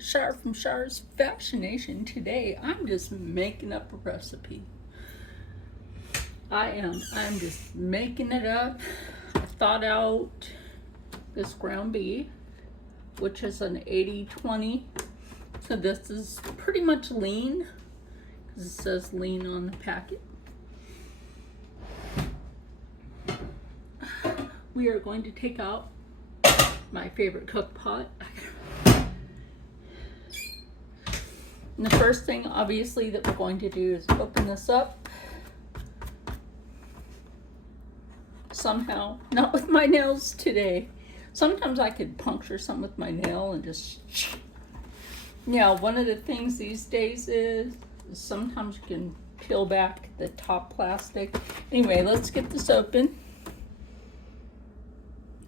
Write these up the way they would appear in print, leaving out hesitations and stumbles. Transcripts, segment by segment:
it's Char from Char's Fascination. Today I'm just making up a recipe. I'm just making it up. I thought out this ground beef, which is an 80-20. So this is pretty much lean, because it says lean on the packet. We are going to take out my favorite cook pot. And the first thing, obviously, that we're going to do is open this up. Somehow, not with my nails today. Sometimes I could puncture something with my nail and just... Now, one of the things these days is sometimes you can peel back the top plastic. Anyway, let's get this open.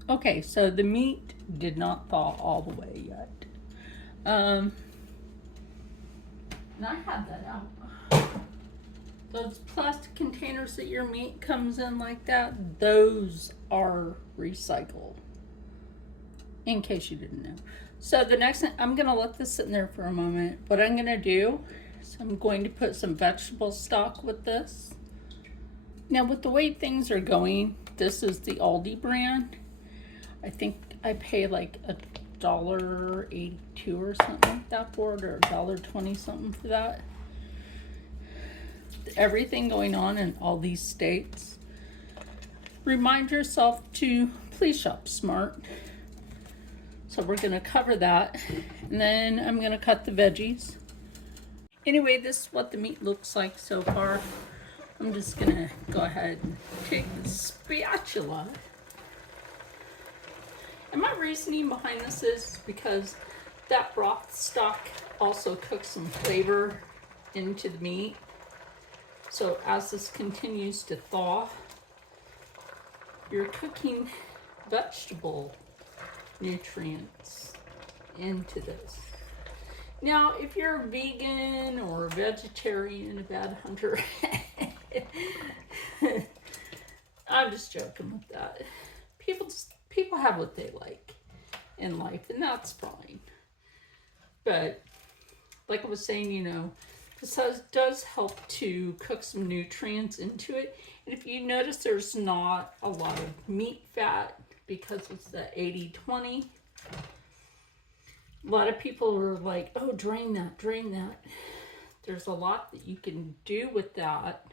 Okay, so the meat did not thaw all the way yet. And I had that out. Those plastic containers that your meat comes in like that, those are recycled. In case you didn't know. So the next thing, I'm gonna let this sit in there for a moment. What I'm gonna do is I'm going to put some vegetable stock with this. Now with the way things are going, this is the Aldi brand. I think I pay like $1.82 or something like that for it, or $1.20 something for that. Everything going on in all these states. Remind yourself to please shop smart. So we're gonna cover that, and then I'm gonna cut the veggies. Anyway, this is what the meat looks like so far. I'm just gonna go ahead and take the spatula. And my reasoning behind this is because that broth stock also cooks some flavor into the meat. So as this continues to thaw, you're cooking vegetable nutrients into this. Now, if you're a vegan or a vegetarian, a bad hunter, I'm just joking with that. People have what they like in life, and that's fine. But like I was saying, you know, this does help to cook some nutrients into it. And if you notice, there's not a lot of meat fat because it's the 80-20. A lot of people are like, oh, drain that, drain that. There's a lot that you can do with that.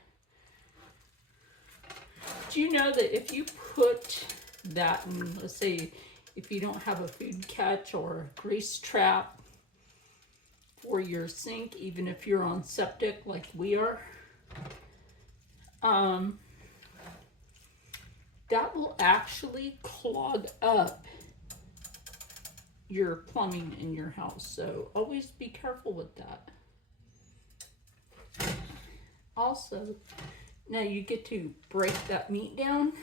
Do you know that if you put that in, let's say, if you don't have a food catch or a grease trap for your sink, even if you're on septic like we are, that will actually clog up your plumbing in your house. So always be careful with that. Also, now you get to break that meat down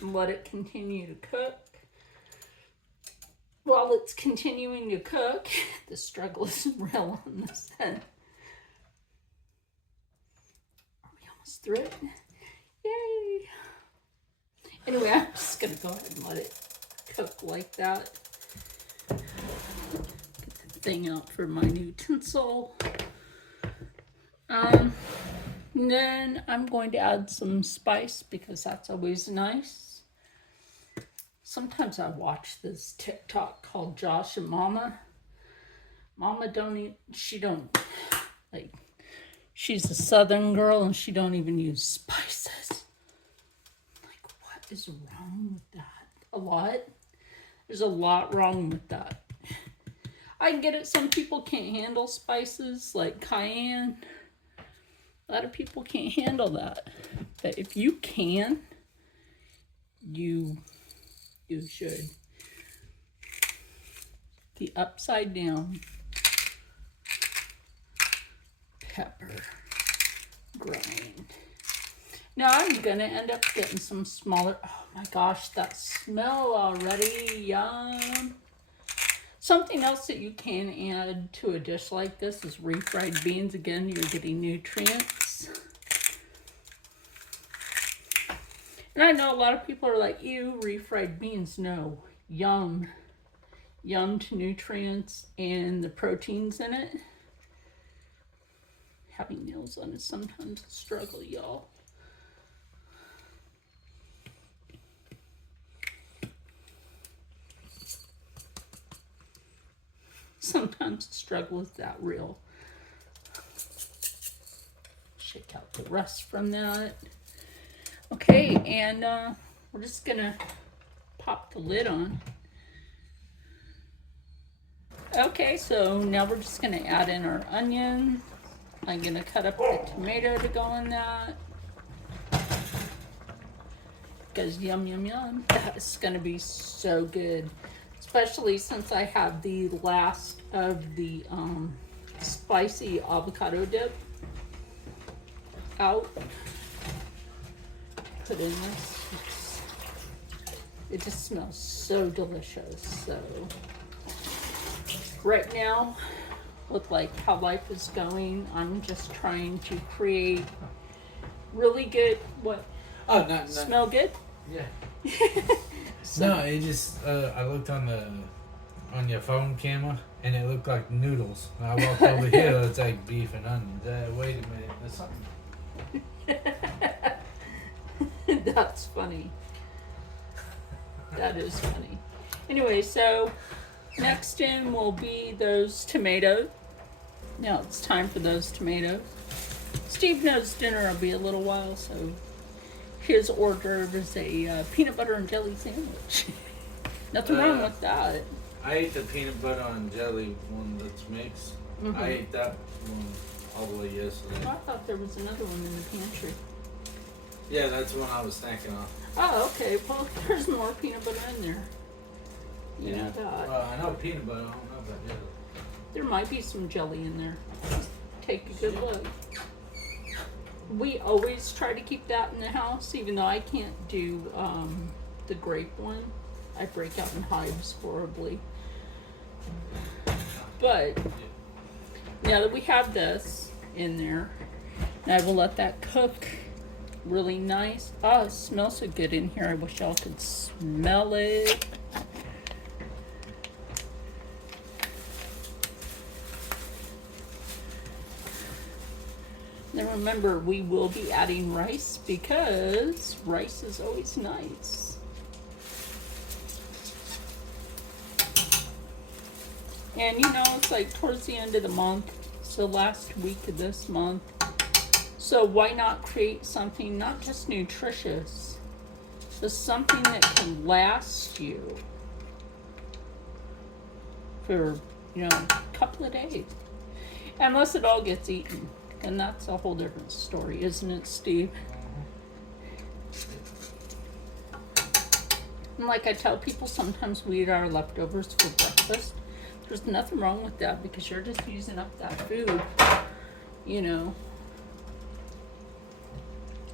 and let it continue to cook. While it's continuing to cook, the struggle is real on this end. Are we almost through it? Yay! Anyway, I'm just gonna go ahead and let it cook like that. Get the thing out for my utensil. And then I'm going to add some spice because that's always nice. Sometimes I watch this TikTok called Josh and Mama. Mama she's a Southern girl and she don't even use spices. Like, what is wrong with that? A lot. There's a lot wrong with that. I get it, some people can't handle spices like cayenne. A lot of people can't handle that. But if you can, you should. The upside down pepper grind. Now I'm gonna end up getting some smaller, oh my gosh, that smell already, yum. Something else that you can add to a dish like this is refried beans. Again, you're getting nutrients. And I know a lot of people are like, ew, refried beans. No, yum. yum to nutrients and the proteins in it. Having nails on is sometimes a struggle, y'all. Sometimes the struggle is that real. Shake out the rust from that. Okay, and we're just gonna pop the lid on. Okay, so now we're just gonna add in our onion. I'm gonna cut up the tomato to go in that. Because yum, yum, yum. That's gonna be so good. Especially since I have the last of the spicy avocado dip out. Put in this. It just smells so delicious. So right now, with like how life is going, I'm just trying to create really good, what? Oh, no. Smell good? Yeah. So, No, it just I looked on your phone camera and it looked like noodles. And I walked over here, it's like beef and onions. Wait a minute, there's something. that's funny. That is funny. Anyway, so next in will be those tomatoes. Now it's time for those tomatoes. Steve knows dinner will be a little while, so his order is a peanut butter and jelly sandwich. Nothing wrong with that. I ate the peanut butter and jelly one that's mixed. Mm-hmm. I ate that one all the way yesterday. Well, I thought there was another one in the pantry. Yeah, that's the one I was snacking on. Oh, okay. Well, there's more peanut butter in there. You Yeah. know that. Well, I know peanut butter. I don't know about jelly. There might be some jelly in there. Just take a good look. We always try to keep that in the house, even though I can't do the grape one. I break out in hives horribly. But now that we have this in there, I will let that cook really nice. Oh, it smells so good in here. I wish y'all could smell it. Then remember, we will be adding rice because rice is always nice. And you know, it's like towards the end of the month, so last week of this month. So why not create something not just nutritious, but something that can last you for, you know, a couple of days. Unless it all gets eaten. And that's a whole different story, isn't it, Steve? And like I tell people, sometimes we eat our leftovers for breakfast. There's nothing wrong with that because you're just using up that food, you know.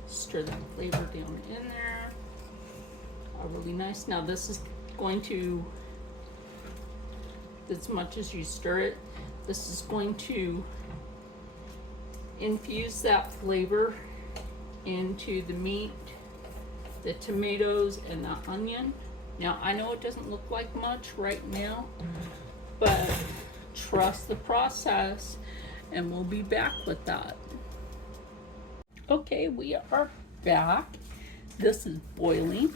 Stir that flavor down in there. Oh, really nice. Now this is going to, as much as you stir it, this is going to infuse that flavor into the meat, the tomatoes, and the onion. Now, I know it doesn't look like much right now, but trust the process, and we'll be back with that. Okay, we are back. This is boiling.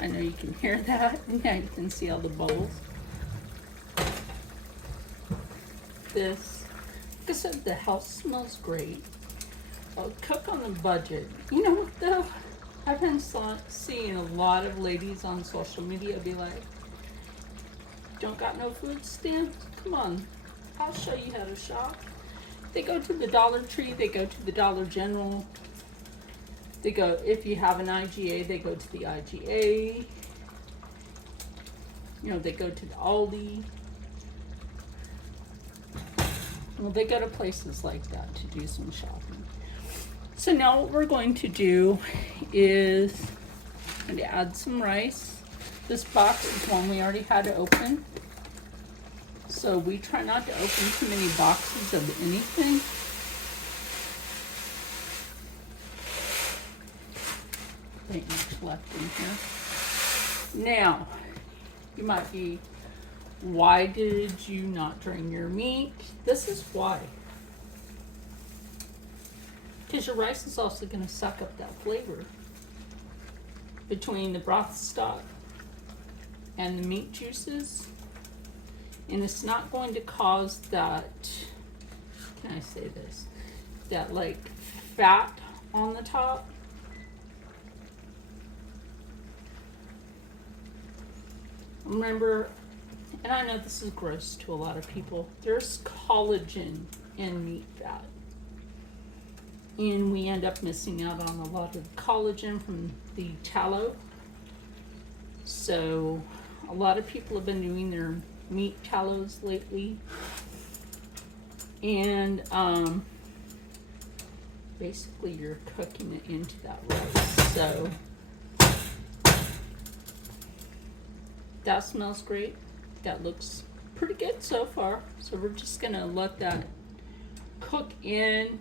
I know you can hear that. Now you can see all the bubbles. This, like I said, the house smells great. I'll cook on the budget. You know what though? I've been seeing a lot of ladies on social media be like, don't got no food stamps? Come on, I'll show you how to shop. They go to the Dollar Tree, they go to the Dollar General. They go, if you have an IGA, they go to the IGA. You know, they go to the Aldi. Well, they go to places like that to do some shopping. So now what we're going to do is I'm going to add some rice. This box is one we already had to open. So we try not to open too many boxes of anything. There ain't much left in here. Now, you might be Why did you not drain your meat? This is why. Because your rice is also going to suck up that flavor between the broth stock and the meat juices. And it's not going to cause that, can I say this, that like fat on the top. Remember, and I know this is gross to a lot of people, there's collagen in meat fat. And we end up missing out on a lot of collagen from the tallow. So a lot of people have been doing their meat tallows lately. And basically you're cooking it into that rice. So that smells great. That looks pretty good so far. So we're just gonna let that cook in.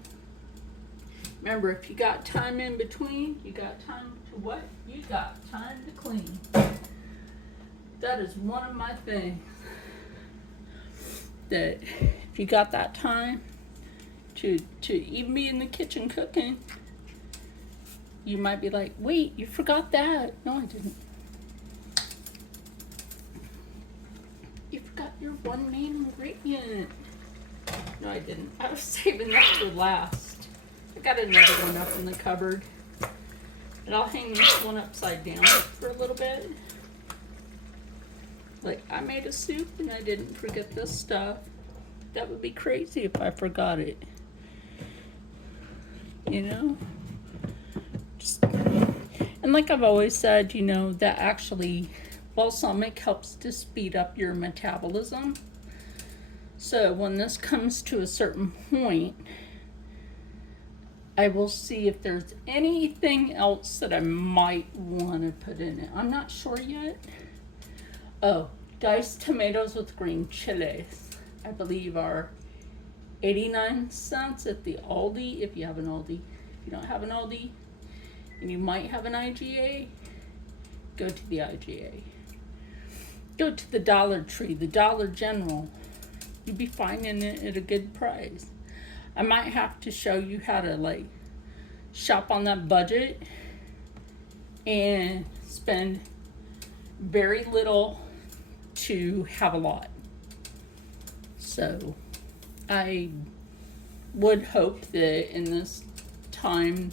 Remember, if you got time in between, you got time to what? You got time to clean. That is one of my things. That if you got that time to even be in the kitchen cooking, you might be like, wait, you forgot that. No, I didn't. You forgot your one main ingredient. No, I didn't. I was saving that for last. I got another one up in the cupboard. And I'll hang this one upside down for a little bit. Like, I made a soup and I didn't forget this stuff. That would be crazy if I forgot it. You know? Just, and like I've always said, you know, that actually balsamic helps to speed up your metabolism. So when this comes to a certain point, I will see if there's anything else that I might want to put in it. I'm not sure yet. Oh, diced tomatoes with green chilies, I believe are 89 cents at the Aldi, if you have an Aldi. If you don't have an Aldi, and you might have an IGA, go to the IGA. Go to the Dollar Tree, the Dollar General. You'd be finding it at a good price. I might have to show you how to like shop on that budget and spend very little to have a lot. So I would hope that in this time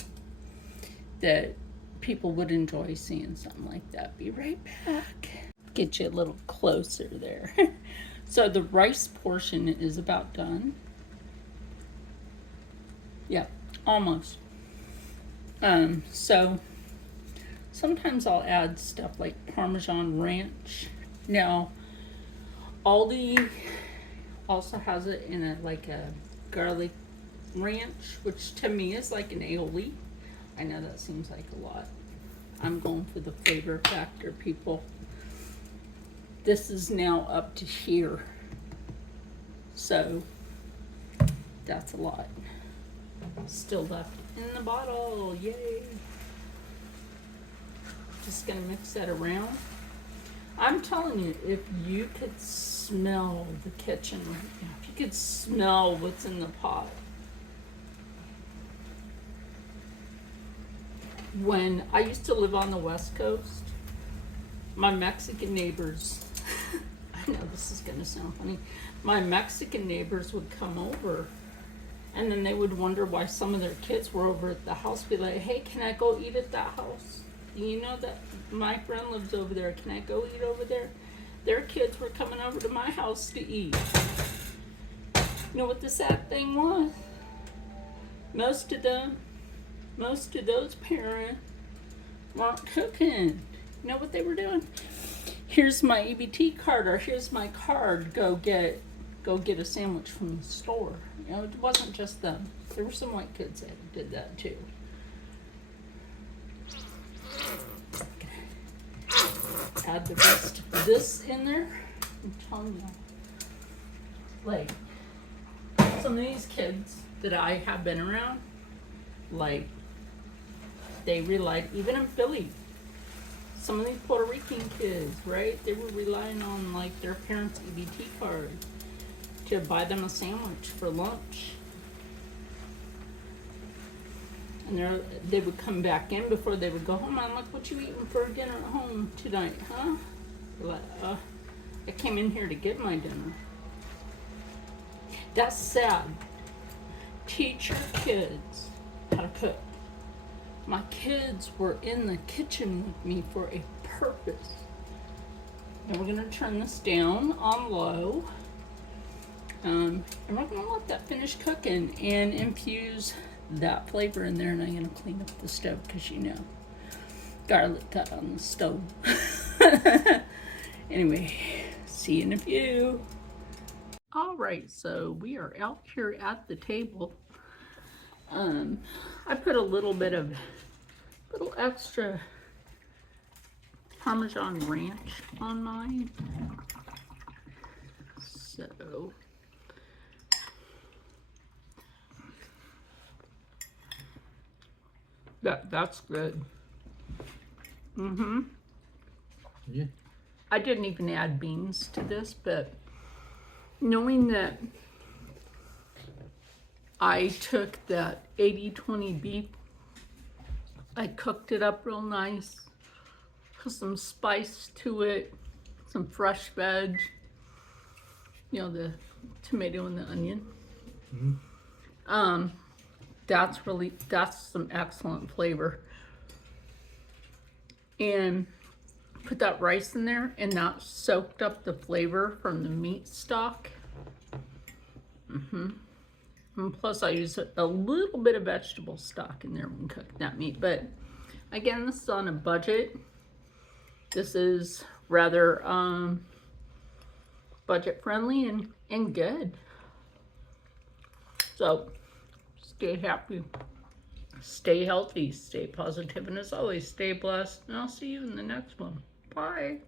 that people would enjoy seeing something like that. Be right back. Get you a little closer there. So the rice portion is about done. Yeah, almost. So sometimes I'll add stuff like Parmesan ranch. Now, Aldi also has it in a like a garlic ranch, which to me is like an aioli. I know that seems like a lot. I'm going for the flavor factor, people. This is now up to here. So that's a lot. Still left in the bottle, yay. Just gonna mix that around. I'm telling you, if you could smell the kitchen right now, if you could smell what's in the pot. When I used to live on the West Coast, my Mexican neighbors, I know this is gonna sound funny, my Mexican neighbors would come over and then they would wonder why some of their kids were over at the house, be like, hey, can I go eat at that house? You know that my friend lives over there, can I go eat over there? Their kids were coming over to my house to eat. You know what the sad thing was? Most of those parents weren't cooking. You know what they were doing? Here's my EBT card, or here's my card, go get a sandwich from the store. You know, it wasn't just them. There were some white kids that did that too. Add the rest of this in there. I'm telling you, like, some of these kids that I have been around, like, they relied, even in Philly, some of these Puerto Rican kids, right? They were relying on like their parents' EBT card to buy them a sandwich for lunch. And they would come back in before they would go home. I'm like, what you eating for dinner at home tonight, huh? Like, I came in here to get my dinner. That's sad. Teach your kids how to cook. My kids were in the kitchen with me for a purpose. And we're gonna turn this down on low. And we're gonna let that finish cooking and infuse that flavor in there, and I'm gonna clean up the stove because garlic got on the stove. Anyway, see you in a few. All right, so we are out here at the table. I put a little extra Parmesan ranch on mine. So that's good. Yeah. I didn't even add beans to this, but knowing that I took that 80-20 beef, I cooked it up real nice, put some spice to it, some fresh veg, you know, the tomato and the onion. That's some excellent flavor. And put that rice in there, and that soaked up the flavor from the meat stock. And plus I use a little bit of vegetable stock in there when cooking that meat. But again, this is on a budget. This is rather budget friendly and good. So stay happy, stay healthy, stay positive, and as always, stay blessed. And I'll see you in the next one. Bye.